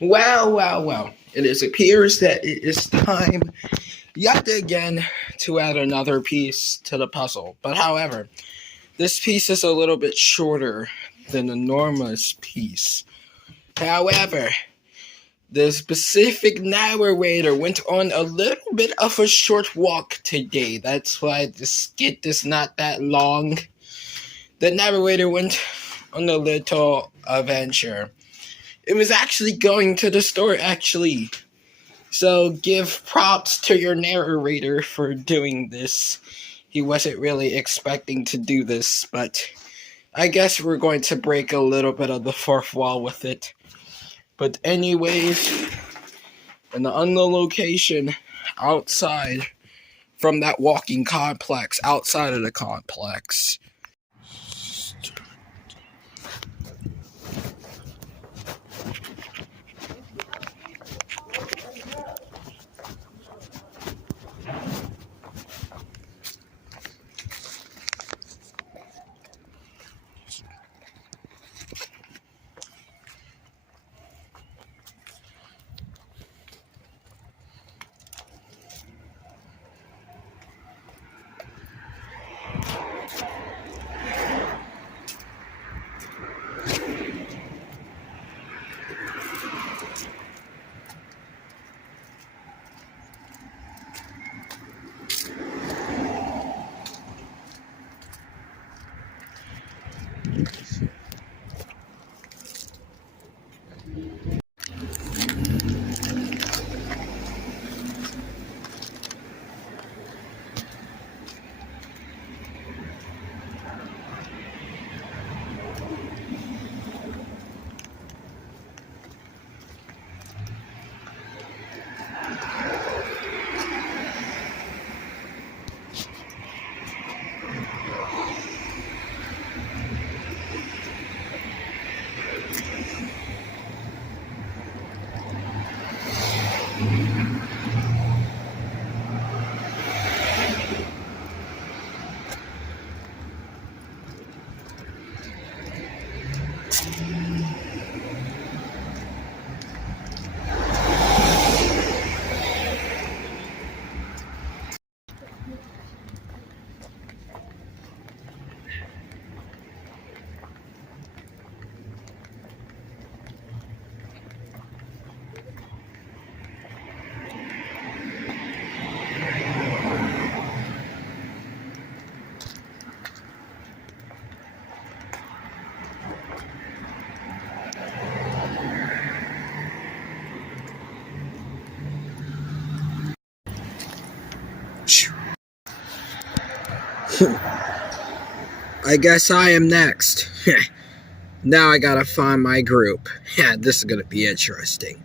Well. It appears that it is time yet again to add another piece to the puzzle. But however, this piece is a little bit shorter than a enormous piece. However, the specific narrator went on a little bit of a short walk today. That's why the skit is not that long. The narrator went on a little adventure. It was actually going to the store, actually. So give props to your narrator for doing this. He wasn't really expecting to do this, but I guess we're going to break a little bit of the fourth wall with it. But anyways, on the location outside from that walking complex, outside of the complex. I guess I am next. Now I gotta find my group. This is gonna be interesting.